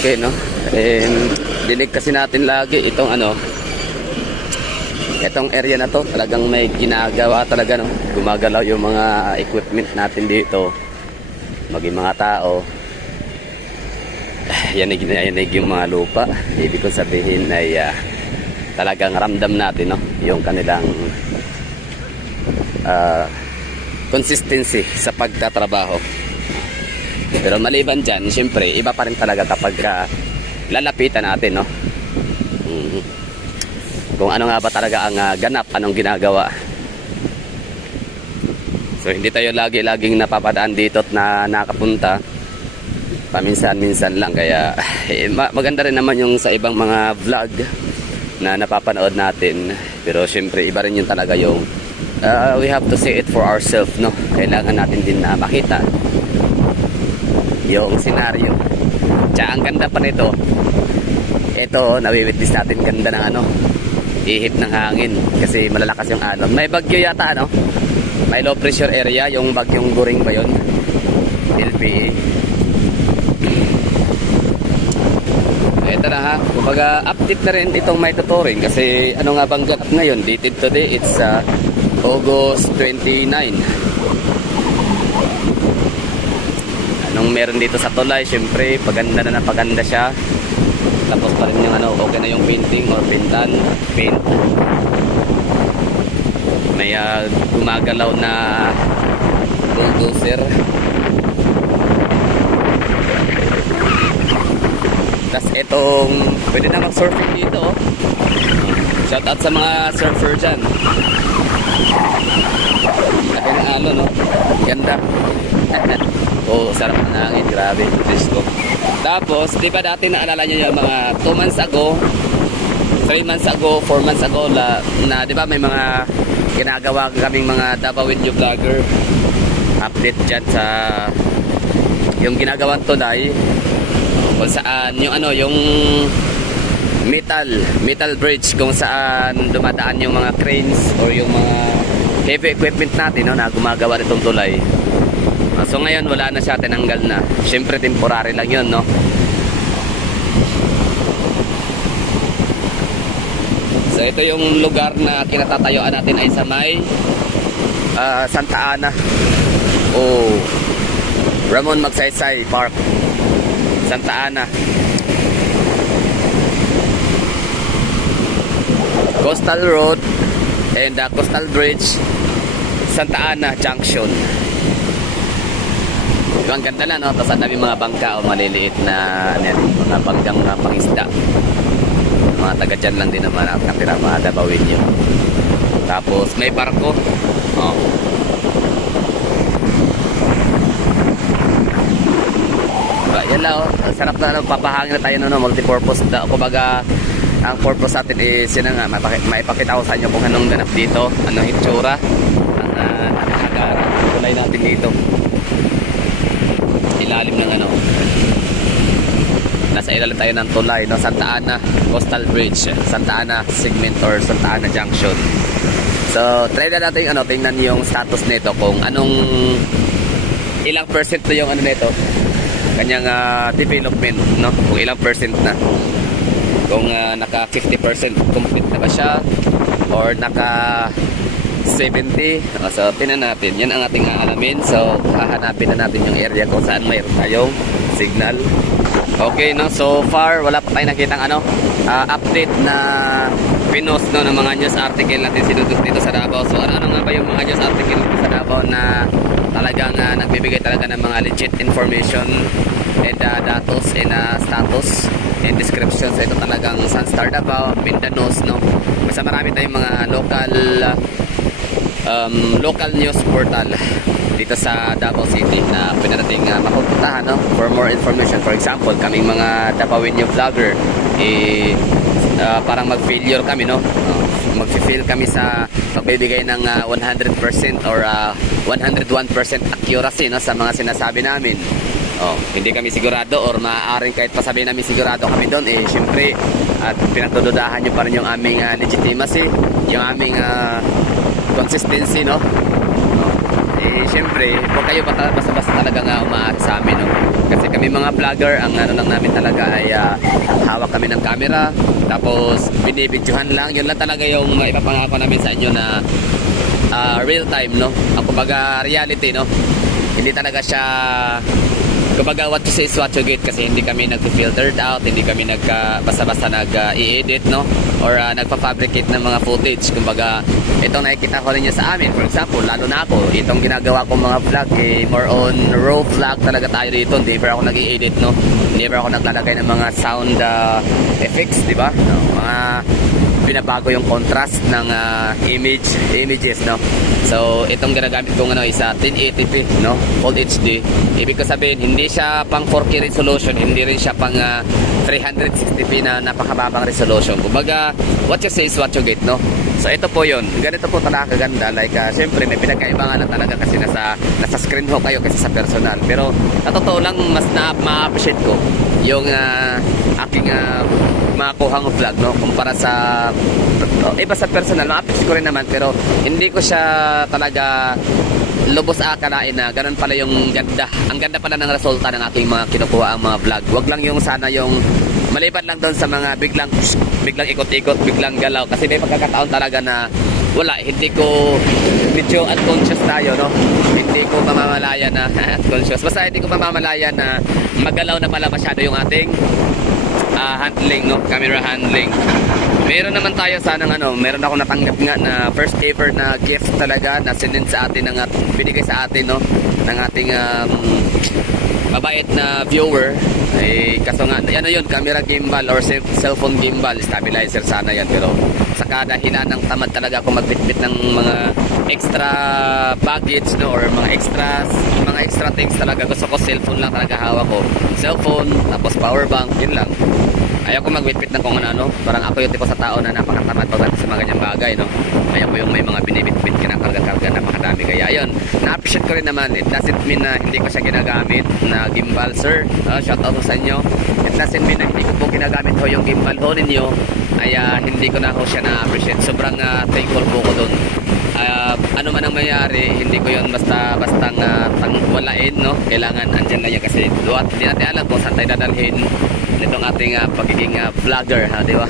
Okay, no? Dinig kasi natin lagi itong itong area na to, talagang may ginagawa talaga, no? Gumagalaw yung mga equipment natin dito, maging mga tao. Yanig yung mga lupa. Ibig kong sabihin ay talagang ramdam natin, no? Yung kanilang consistency sa pagtatrabaho. Pero maliban dyan, siyempre, iba pa rin talaga kapag lalapitan natin, no? Kung ano nga ba talaga ang ganap, anong ginagawa. So, hindi tayo laging napapadaan dito at na nakapunta. Paminsan-minsan lang. Kaya, maganda rin naman yung sa ibang mga vlog na napapanood natin. Pero, siyempre, iba rin yung talaga yung we have to see it for ourselves, no? Kailangan natin din na makita yung senaryo. Tsaka ang ganda pa nito, ito, nawiwitness natin, ganda ng ihip ng hangin kasi malalakas yung alon. May bagyo yata, may low pressure area, yung bagyong Goring ba yun? LPE. Ito na ha, kumbaga update na rin itong may tuturing kasi ano nga bang ganap ngayon? Dated today, it's August 29. Anong meron dito sa tulay? Siyempre, paganda na paganda siya. Tapos pa rin yung okay na yung painting or paint. May gumagalaw na bulldozer. Tapos itong, pwede na mag-surfing dito. Shout out sa mga surfer dyan. Laki ng alon, no? Ganda. Oh, sarap ng hangin, grabe, Cristo. Tapos, di ba dati naalala nyo yung mga 2 months ago, 3 months ago, 4 months ago, na di ba may mga ginagawa kaming mga Davao Video Vlogger update dyan sa yung ginagawang tulay kung saan yung yung metal bridge kung saan dumadaan yung mga cranes or yung mga heavy equipment natin, no, na gumagawa nitong tulay. So ngayon wala na siya, tinanggal na. Siyempre temporary lang yun, no? So ito yung lugar na kinatatayuan natin ay sa may Santa Ana o Ramon Magsaysay Park, Santa Ana. Coastal Road and Coastal Bridge, Santa Ana Junction. Ang ganda na, no? Tapos ang dami mga bangka o maliliit na mga banggang pangisda. Mga taga dyan lang din naman nakatira, mga Davawin yun. Tapos may barko. Oh. Yan lang, sarap na, papahangin na tayo, no? Multipurpose. Kumbaga, ang purpose natin is yun nga, maipakita ko sa inyo kung anong ganap dito, anong itsura, ang nakakara. Tulay natin dito. Ilalim ng nasa ilalim tayo ng tulay, no? Santa Ana Coastal Bridge, Santa Ana Segment or Santa Ana Junction. So try na natin tingnan yung status nito, kung anong ilang percent na yung nito kanyang development, no? Kung ilang percent na, kung naka 50% complete na ba siya or naka 70. So tinan natin, yan ang ating aalamin. So hahanapin na natin yung area kung saan mayroon tayong signal. Okay, no? So far wala pa tayong nakitang update na pinost, no, ng mga news article natin sinudot dito sa Davao. So ano nga ba yung mga news article dito sa Davao na talagang nagbibigay talaga ng mga legit information and datos and status and description. So ito talagang Sunstar Davao, Mindanos, no? Basta marami tayong mga local news portal dito sa Davao City na pwede nating mapupuntahan, no? For more information. For example, kaming mga Davao New Vlogger, parang mag-failure kami, no? Mag-fail kami sa pagbibigay ng 100% or 101% accuracy, no, sa mga sinasabi namin. Hindi kami sigurado or maaaring kahit pasabihin namin sigurado kami doon, syempre at pinatududahan nyo pa rin yung aming legitimacy, yung aming consistency, no? syempre, huwag kayo basta-basta talaga nga umaari sa amin, no? Kasi kami mga vlogger, ang ano lang namin talaga ay hawak kami ng camera, tapos binibidyohan lang. Yun lang talaga yung ipapangako namin sa inyo na real time, no? Ang kumbaga reality, no? Hindi talaga siya kumbaga what you say is what you get, kasi hindi kami nag-filtered out, hindi kami basta-basta nag-i-edit, no? Or nagpa-fabricate ng mga footage. Kumbaga itong nakikita ko rin sa amin, for example, lalo na ako, itong ginagawa kong mga vlog, more on raw vlog talaga tayo dito. Hindi pa ako nag-i-edit, no? Hindi pa ako naglalagay ng mga sound effects, di ba? No? Mga binabago yung contrast ng images, no? So itong ginagamit ko is 1080p, no? Full HD. Ibig ko sabihin, hindi siya pang 4K resolution, hindi rin siya pang 360p na napakababang resolution. Kumbaga, what you say is what you get, no? So ito po yun. Ganito po talaga kaganda. Like, syempre may pinagkaibangan lang talaga kasi nasa screen ho kayo kasi sa personal. Pero sa totoo lang, mas ma-appreciate ko yung aking makuhang vlog, no? Kumpara sa iba sa personal, ma-appreciate ko rin naman, pero hindi ko siya talaga lubos akalain na ganun pala yung ganda. Ang ganda pala ng resulta ng aking mga kinukuha ang mga vlog. Wag lang yung sana yung maliban lang doon sa mga biglang ikot-ikot, biglang galaw. Kasi may pagkakataon talaga na wala, hindi ko medyo unconscious tayo, no? Hindi ko mamamalaya na unconscious. Basta hindi ko mamamalaya na magalaw na pala masyado yung ating handling, no? Camera handling. Meron naman tayo sanang meron ako natanggap nga na first ever na gift talaga na sinend sa atin binigay sa atin, no, ng ating mabait na viewer. Kaso nga, yun, camera gimbal or cellphone gimbal, stabilizer sana yan, pero sa kadahilan ng tamad talaga ako magbitbit ng mga extra baggage, no, or mga extra things talaga. Gusto ko cellphone lang talaga hawak ko. Cellphone, tapos power bank, yun lang. Ayaw ko magbitbit ng kung ano. Parang ako yung tipo sa tao na napakatamad pagdating sa mga ganyang bagay, no. Ayaw ko yung may mga binibitbit kinakarga-karga napakadami. Kaya yun, na-appreciate ko rin naman. It doesn't mean na hindi ko siya ginagamit na gimbal, sir. Shout out sa inyo. It doesn't mean na hindi ko po ginagamit ho yung gimbal ho ninyo, ay hindi ko na ho siya na-appreciate. Sobrang thankful po ko doon. Ano man ang mayari, hindi ko yun bastang walain, no. Kailangan andyan na yan kasi hindi natin alam kung saan tayo dadalhin nitong ating pagiging vlogger, di ba?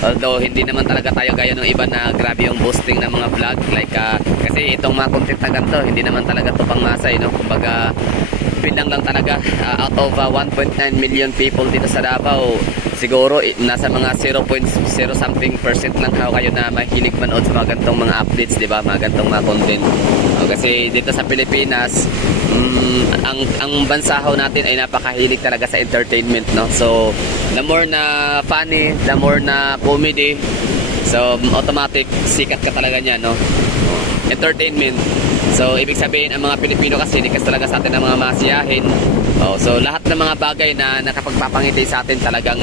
Although hindi naman talaga tayo gaya ng iba na grabe yung boosting ng mga vlog, like kasi itong mga content na ganito hindi naman talaga to pangmasay, no. Kumbaga bilang lang talaga out of 1.9 million people dito sa Davao, siguro nasa mga 0.0 something percent lang kayo na mahilig manood sa mga gantong mga updates, di ba? Mga gantong mga content. Kasi dito sa Pilipinas, ang bansaho natin ay napakahilig talaga sa entertainment, no. So the more na funny, the more na comedy, so automatic sikat ka talaga niyan, no. Entertainment. So ibig sabihin ang mga Pilipino kasi likas talaga sa atin ng mga masiyahin. So lahat ng mga bagay na nakapagpapangiti sa atin talagang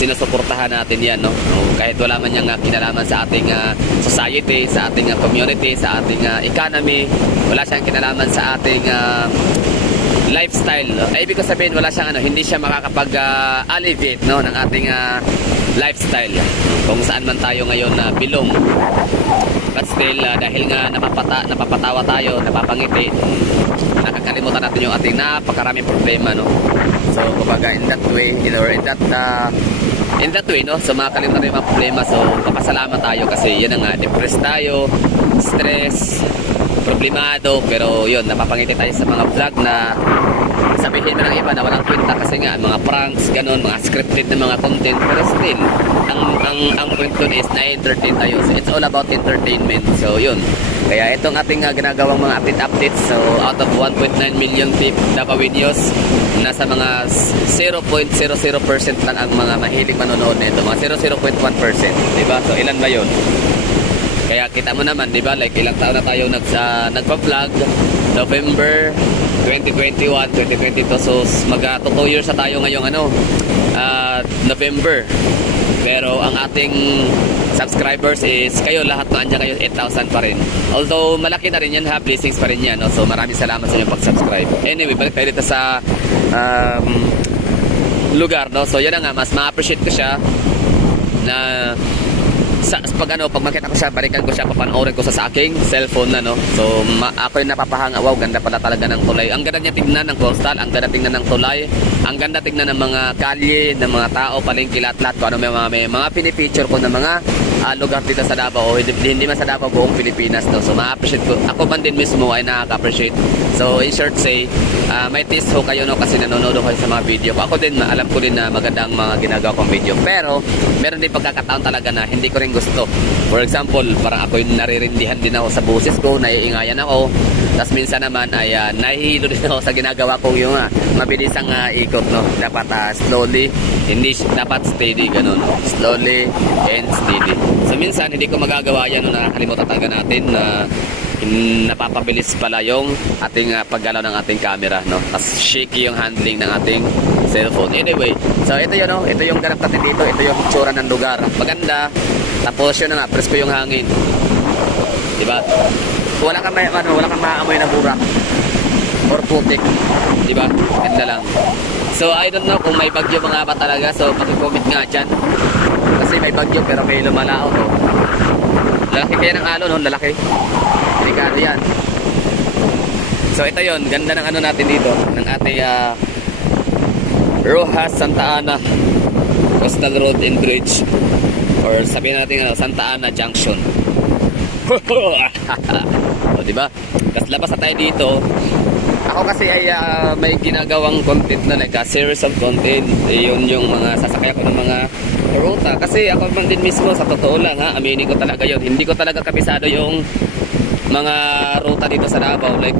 sinusuportahan natin yan, no. Kahit wala man niyang kinalaman sa ating society, sa ating community, sa ating economy, wala siyang kinalaman sa ating lifestyle. Ibig ko sabihin wala siyang hindi siya makakapag-alleviate, no, ng ating lifestyle kung saan man tayo ngayon na bilong. But still, dahil nga napapatawa tayo, napapangiti, nakakalimutan natin yung ating napakaraming problema, no. So kumbaga in that way, in that way, no, so makakalimutan natin yung mga problema. So papasalamat tayo kasi yun nga, depressed tayo, stress, problemado, pero yun, napapangiti tayo sa mga vlog na sabihin mo ng iba na walang kwenta kasi nga mga pranks, ganun, mga scripted na mga content, pero still ang point dun is na-entertain tayo. So it's all about entertainment. So yun, kaya itong ating ginagawang mga updates, so out of 1.9 million Davao videos, nasa mga 0.00% lang ang mga mahilig manonood nito, mga 0.1%, diba? So ilan ba yun? Kaya kita mo naman, di ba? Like ilang taon na tayo nagpa-vlog. November 2021, 2022. So mag 2 years na tayo ngayong November. Pero ang ating subscribers is kayo lahat na andyan kayo 8,000 pa rin. Although malaki na rin yan, blessings pa rin yan, no? So maraming salamat sa inyong pag-subscribe. Anyway, balik tayo dito sa lugar, no? So yan na nga, mas ma-appreciate ko siya na pag makita ko siya, balikan ko siya, papanoorin ko sa aking cellphone na, no. So ako yung napapahanga, wow, ganda pala talaga ng tulay. Ang ganda niya tingnan ng coastal, ang ganda tingnan ng tulay, ang ganda tingnan ng mga kalye, ng mga tao, palengke, lahat-lahat ko ano, may mga pinipicture ko ng mga lugar dito sa Davao, hindi man sa Davao, buong Pilipinas, no. So ma-appreciate ko, ako man din mismo ay nakaka-appreciate. So in short say, may taste ho kayo, no, kasi nanonood kayo sa mga video ko. Ako din, alam ko din na maganda ang mga ginagawa kong video, pero meron din pagkakataon talaga na hindi ko rin gusto. For example, parang ako yung naririndihan din ako sa boses ko, naiingayan ako. Tapos minsan naman ay nahihilo din ako sa ginagawa kong yung mabilisang ikot, no. Dapat slowly, hindi dapat steady, ganun. Slowly and steady. So minsan hindi ko magagawa yan, no, nakakalimutan talaga natin na napapabilis pala yung ating paggalaw ng ating camera, no. Tapos shaky yung handling ng ating cellphone. Anyway, so ito yun, no, ito yung ganap natin dito, ito yung itsura ng lugar. Maganda. Tapos yun na nga, presko yung hangin. Diba? Wala kang maamoy na burak or putik. Diba? Ganda lang. So I don't know kung may bagyo mga ba talaga. So paki-comment nga dyan. Kasi may bagyo pero may lumalao, no. Lalaki kaya ng alon, no? Lalaki. Delikado yan. So ito yun, ganda ng ano natin dito, ng ating Roxas Santa Ana Coastal Road and Bridge, or sabihin natin Santa Ana Junction. O diba? Tapos labas na tayo dito. Ako kasi ay may ginagawang content na like a series of content. Yun yung mga sasakay ako ng mga ruta. Kasi ako man din mismo, sa totoo lang, aminin ko talaga yun. Hindi ko talaga kabisado yung mga ruta dito sa Davao. Like,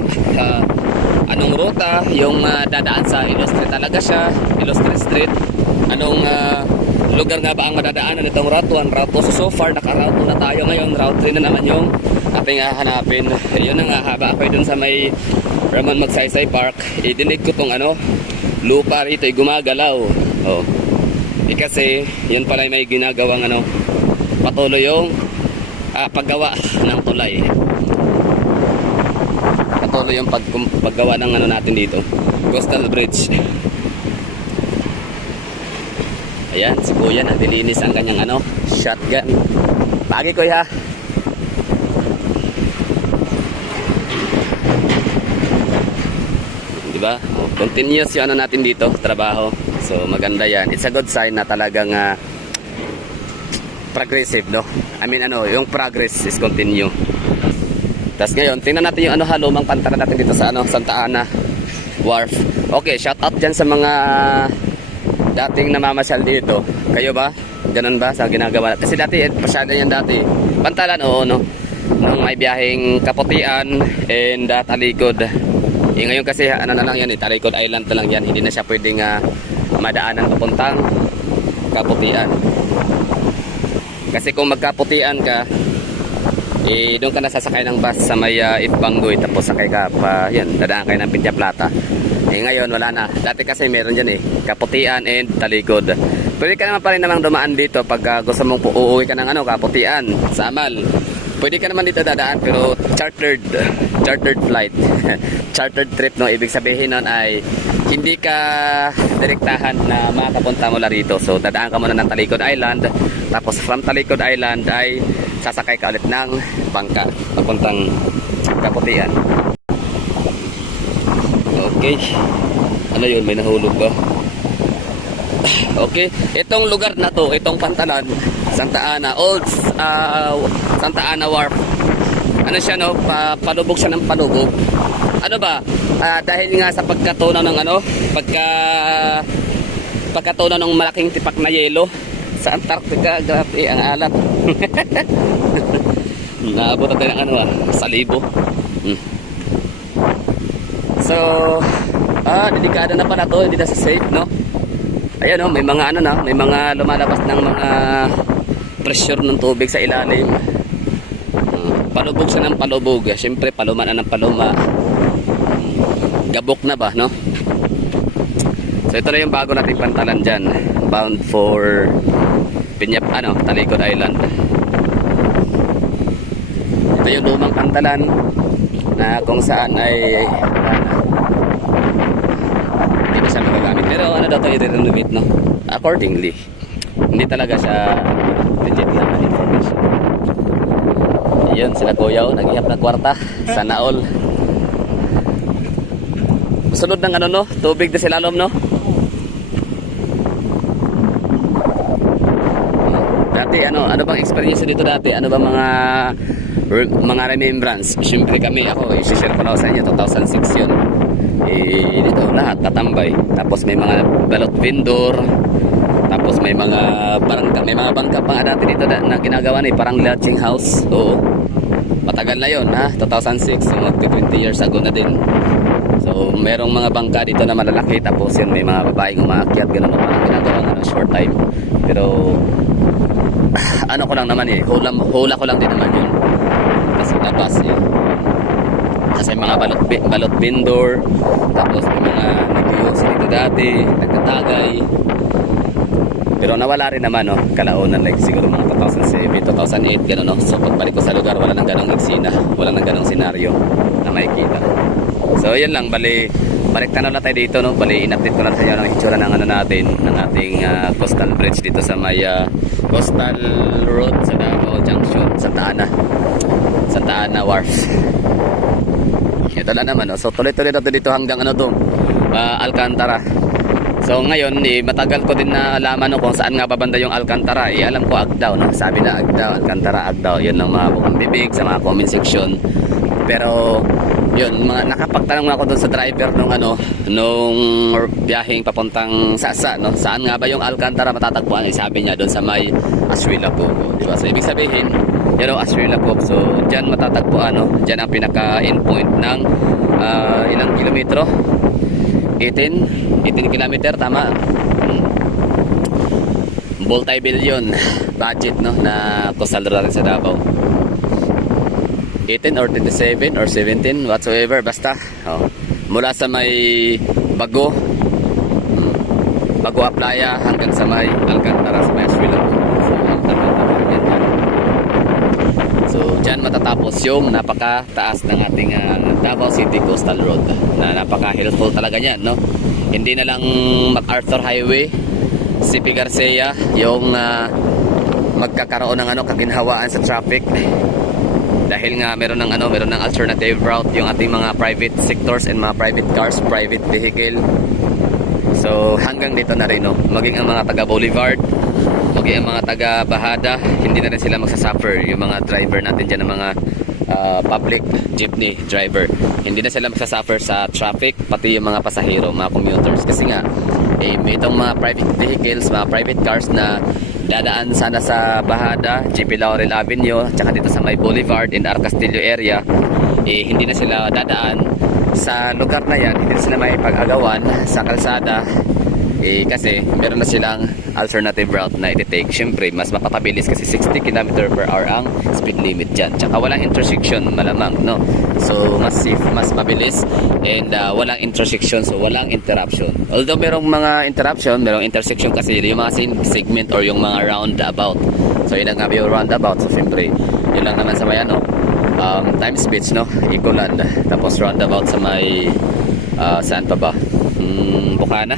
anong ruta, yung dadaan sa Ilustre talaga siya, Ilustre Street. Anong lugar nga ba ang madadaanan itong Route 1, Route 2. So far, naka-Route 2 na tayo ngayon. Route 3 na naman yung ating hahanapin. Yun na nga, haba ako dun sa may Ramon Magsaysay Park. Idinig ko tong lupa rito, gumagalaw. Oh. Kasi, yun pala may ginagawang patuloy yung paggawa ng tulay. Patuloy yung paggawa ng natin dito, Coastal Bridge. Ayan, si Kuya nandilinis ang kanyang shotgun. Pagi Kuya. Diba? Continuous yung natin dito, trabaho. So maganda yan. It's a good sign na talagang progressive, no? I mean yung progress is continue. Tapos ngayon, tingnan natin yung lumang pantalan natin dito sa Santa Ana Wharf. Okay, shout out dyan sa mga dating namamasyal dito. Kayo ba? Ganun ba sa ginagawa? Kasi dati, pasyado yan dati. Pantalan, oo, no? Nung may biyaheng Kaputian and Talikod. Ngayon kasi, na lang yan, Talikod Island na lang yan. Hindi na siya pwedeng madaanan papuntang Kaputian. Kasi kung magkaputian ka, doon ka nasasakay ng bus sa may Itbanggoy, tapos sakay ka pa, yan, dadaan kayo ng Pintia Plata. Ngayon wala na. Dati kasi meron dyan Kaputian and Talikod. Pwede ka naman pa rin namang dumaan dito pag gusto mong uuwi ka ng Kaputian, Samal. Pwede ka naman dito dadaan, pero chartered flight. Chartered trip, no? Ibig sabihin nun ay hindi ka direktahan na makapunta mula rito. So dadaan ka muna ng Talikod Island, tapos from Talikod Island ay sasakay ka ulit ng bangka papuntang Kaputian. Okay. Ano yun? May nahulog ba? Okay. Itong lugar na to, itong pantalan, Santa Ana, Old Santa Ana Wharf. Ano siya, no? Palubog siya ng palubog. Ano ba? Dahil nga sa pagkatunaw ng pagkatunaw ng malaking tipak na yelo sa Antarctica. Grabe, ang alat. Naabot natin ng sa libo. So, delikado na pala to, hindi na safe, no? Ayan, no, may mga may mga lumalabas ng mga pressure ng tubig sa ilalim. Palubog siya ng palubog. Siyempre, paluma na ng paluma. Gabok na ba, no? So, ito na yung bago nating pantalan dyan. Bound for Talikod Island. Ito yung lumang pantalan na kung saan ay hindi na siya magagamit. Pero daw ito i-renovate, no? Accordingly. Hindi talaga siya legit lang ang information. Yun, sila kuya, naghihap ng kwarta. Sana all. Sunod ng ano, no? Tubig na silalom, no? Dati, ano bang experience dito dati? Ano ba mga remembrance? Siyempre kami, ako, i-share ko na sa inyo, 2006 yun. Dito, lahat, tatambay. Tapos may mga balot vendor. Tapos may mga bangka pa nga dati dito na ginagawa na parang lodging house. Oo. Matagal na yun, ha? 2006, so 20 years ago na din. So, merong mga bangka dito na malalaki. Tapos yun, may mga babaeng umaakyat. Ganun, parang ginagawa na short time. Pero, ano ko lang naman hula ko lang din naman yun. Tapos labas yun. Kasi mga balot vendor. Tapos may mga nag-ios dito dati, nagtatagay. Pero nawala rin naman, no? Kalaunan, like siguro mga 2007, 2008, gano'n, no? So pagbalik ko sa lugar, wala nang ganong eksena, wala nang ganong senaryo na makikita. So yun lang, balik na tayo dito, no? In-update ko na sa inyo ng itsura ng ano natin, ng ating coastal bridge dito sa may coastal road sa Davao Junction, Santa Ana Wharf. Ito lang naman, no? So tuloy-tuloy natin dito hanggang Alcantara. So ngayon, matagal ko din na alaman, no, kung saan nga babanda yung Alcantara. Alam ko Agdao, no? Sabi na Agdao, Alcantara, Agdao. Yun lang mga bukang bibig sa mga comment section. Pero yun, nakapagtanong ako doon sa driver nung biyaheng papuntang Sasa, no? Saan nga ba yung Alcantara matatagpuan? Sabi niya doon sa may Aswila Cove, di ba? So ibig sabihin, yun o, Aswila Cove. So diyan matatagpuan, no? Diyan ang pinaka-endpoint ng ilang kilometro? 18 kilometer, tama. Multi-billion budget, no, na coastal road sa Davao. 18 or 27 or 17 whatsoever, basta mula sa may Bago Playa hanggang sa may Alcantara, sa may Aswila. So dyan matatapos yung napakataas ng ating Davao City Coastal Road na napaka-helpful talaga niyan, no? Hindi na lang MacArthur Highway, CP Garcia yung magkakaroon ng kaginhawaan sa traffic dahil nga meron ng alternative route yung ating mga private sectors and mga private cars, private vehicle. So hanggang dito na rin, no? Maging ang mga taga Boulevard, maging ang mga taga Bahada, hindi na rin sila magsasuffer. Yung mga driver natin dyan, ng mga public jeepney driver, hindi na sila magsasuffer sa traffic, pati yung mga pasahero, mga commuters. Kasi nga may itong mga private vehicles, mga private cars na dadaan sana sa Bahada, GP Laurel Avenue, tsaka dito sa may Boulevard in Arcastillo area, hindi na sila dadaan sa lugar na yan, hindi na sila may pag-agawan sa kalsada, kasi meron na silang alternative route na i-take. Siyempre, mas mapapabilis kasi 60 km per hour ang speed limit dyan. Tsaka walang intersection, malamang, no? So, mas safe, mas mabilis, and walang intersection, so walang interruption. Although merong mga interruption, merong intersection kasi yung mga segment or yung mga roundabout. So, yun ang yung roundabout. So, siyempre, yun lang naman sa may Times Beach, no? Ecoland. Tapos roundabout sa may saan pa ba? Bukana,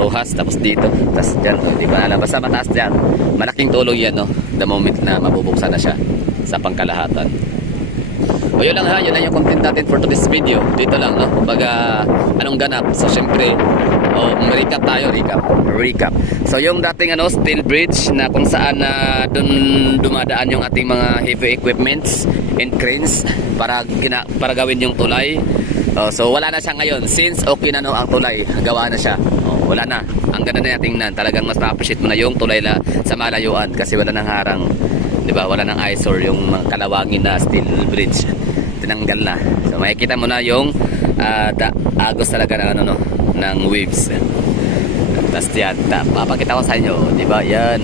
Rojas, tapos dito, tapos dyan, hindi ko alam, basta mataas dyan. Malaking tulong yan, no? The moment na mabubuksan na siya sa pangkalahatan. O yun lang, ha, yun lang yung content natin for today's video. Dito lang, no? Kumbaga, anong ganap? So syempre, recap tayo, recap. So yung dating steel bridge na kung saan dun dumadaan yung ating mga heavy equipments and cranes para gawin yung tulay. So wala na siya ngayon since okay na, no, ang tulay, gawa na siya. Wala na, ang ganda na tingnan, talagang mas ma-appreciate mo na yung tulay sa malayuan kasi wala nang harang, di ba? Wala nang eyesore, yung mga kalawangin na steel bridge tinanggal na. So makikita mo na yung agos talaga ng ng waves. Tapos yan, papakita ko sa inyo, di ba? Yan,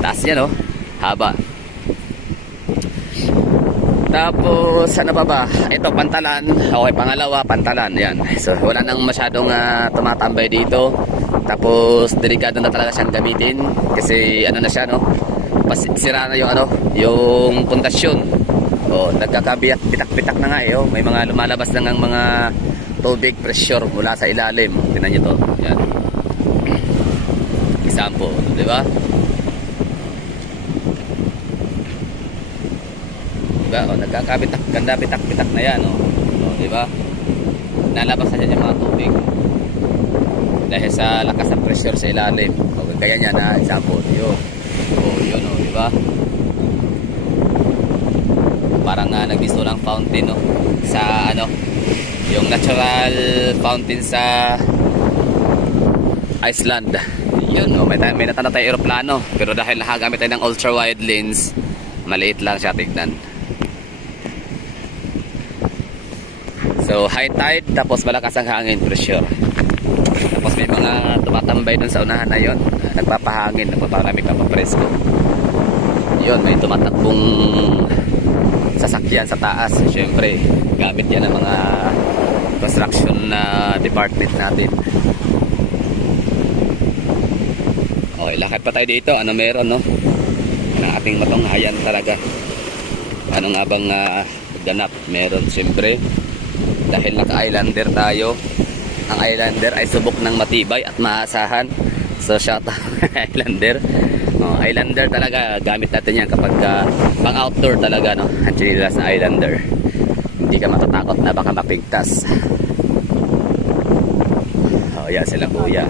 taas yan, no? Haba. Tapos ano pa ba? Ito, Pantalan. Okay, pangalawa, Pantalan. Yan. So wala nang masyadong tumatambay dito. Tapos delikado na talaga siyang gamitin kasi ano na siya, no? Sira na yung yung pundasyon. Nagkakabiyak, pitak-pitak na nga eh. May mga lumalabas na ng mga tubig pressure mula sa ilalim. Tingnan niyo to. Yan. Example, di ba? ba? O, nagkakabitak, ganda bitak-bitak na yan, o, di ba? Nalabas na dyan yung mga tubig. Dahil sa lakas ng pressure sa ilalim. O, kaya niya na, example, yun. O, yun, o, di ba? Parang nagbisto ng fountain, no? Sa, ano, yung natural fountain sa Iceland. Yun, no? May natanda tayo aeroplano. Pero dahil nakagamit tayo ng ultra wide lens, maliit lang siya tignan. So high tide, tapos malakas ang hangin pressure. Tapos may mga tumatambay dun sa unahan na yun, nagpapahangin, nagpapalamig, papapresko. Yun, may tumatakbong sasakyan sa taas. Siyempre, gamit yan ng mga construction na department natin. Okay, lakad pa tayo dito. Ano meron, no? Ng ating matunghayan talaga. Ano nga bang ganap? Meron siyempre. Dahil naka-islander tayo. Ang islander ay subok ng matibay at maasahan. So shout out islander. Islander talaga, gamit natin yan kapag pang outdoor talaga, no? Ang chinilas na islander. Hindi ka matatakot na baka mapigtas. Yan sila kuya.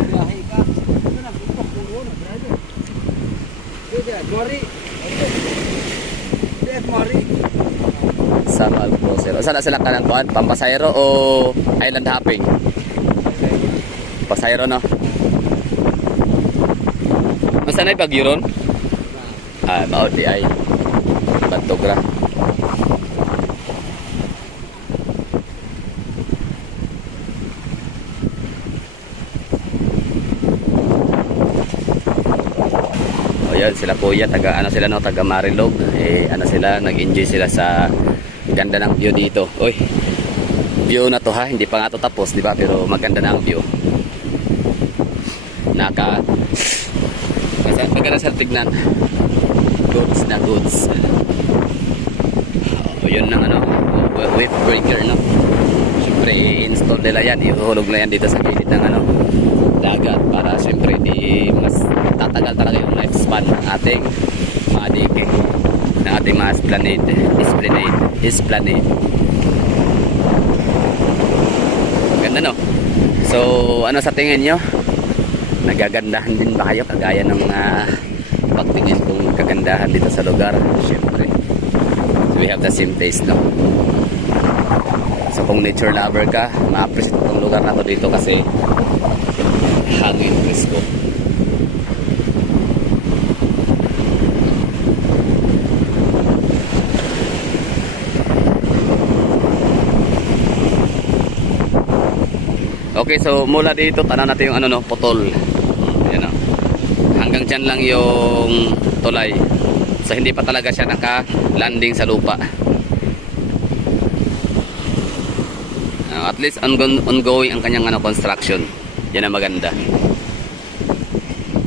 Samal Cruiser. Saan na sila kanang kuhan? Pampasayro o island hopping? Pasayro, no? Saan ay Bagyo ron? Maod di ay Bantogra. Ayan sila kuya, taga ano sila, no, taga Marilog. Ano sila, nag-enjoy sila sa ganda ng view dito. Uy, view na to ha, hindi pa nga to tapos, di ba? Pero maganda na ang view. Maganda sa tignan. Goods na goods. Yun ng ano, wave breaker, no? Siyempre i-install nila yan, ihuhulog na yan dito sa gilid ng ano, dagat para siyempre di mas tatagal talaga yung lifespan ng ating mga dike, ng ating mga esplanade. Ganda, no? So ano sa tingin nyo? Nagagandahan din ba kayo kagaya ng pagtingin kung kagandahan dito sa lugar? Siyempre we have the same taste, no? So kung nature lover ka, ma-appreciate itong lugar na to dito kasi hangin, presko. Okay, so mula dito tanan natin yung ano, no, putol. Ayan, no? Hanggang dyan lang yung tulay. So hindi pa talaga siya naka-landing sa lupa. At least ongoing ang kanyang ano, construction. Yan ang maganda.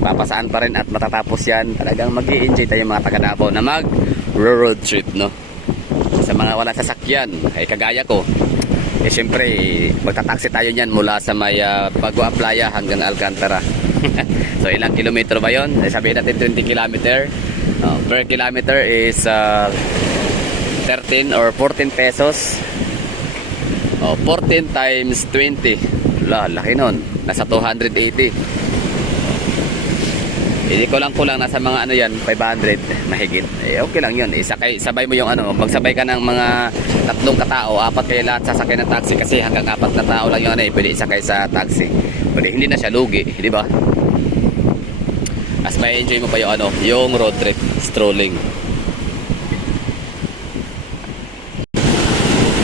Papasaan pa rin at matatapos yan. Talagang mag-i-enjoy tayo mga taga-Davao na mag-road trip, no? Sa mga wala sasakyan, ay kagaya ko. Siyempre, magta-taxi tayo niyan mula sa may Bagua Playa hanggang Alcantara. So ilang kilometro ba yun? Sabihin natin 20 kilometer. Per kilometer is 13 or 14 pesos. 14 times 20. Laki nun. Nasa 280. Hindi ko lang kulang, nasa mga ano yan, 500 mahigit. Okay lang yun. Sabay mo yung ano, magsabay ka ng mga 3 katao, 4 kayo lahat sasakay ng taxi kasi hanggang 4 na tao lang yung ano, pwede isakay sa taxi. Pwede, hindi na siya lugi, di ba? As may enjoy mo pa yung ano, yung road trip, strolling.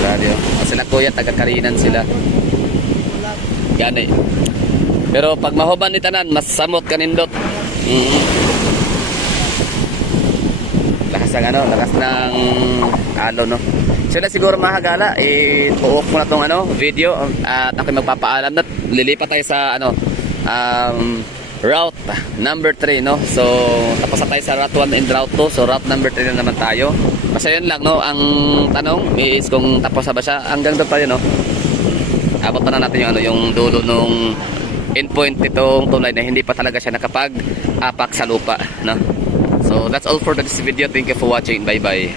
Radio. Sila kuya, taga-Karinan sila. Gani. Pero pag mahuban ni tanan, mas samot kanindot. Lakas ng ano, lakas ng alo, no. Sila siguro mahagala, i-off mo na tong ano, video at ako magpapaalam na lilipat tayo sa ano, route number 3, no. So tapos na tayo sa route 1 and route 2, so route number 3 na naman tayo. Basta yun lang, no. Ang tanong is kung tapos na ba siya, hanggang doon tayo, no. Abot pa na natin yung ano, yung dulo nung endpoint nitong tulay na hindi pa talaga siya nakapag-apak sa lupa, no? So that's all for this video. Thank you for watching. Bye bye.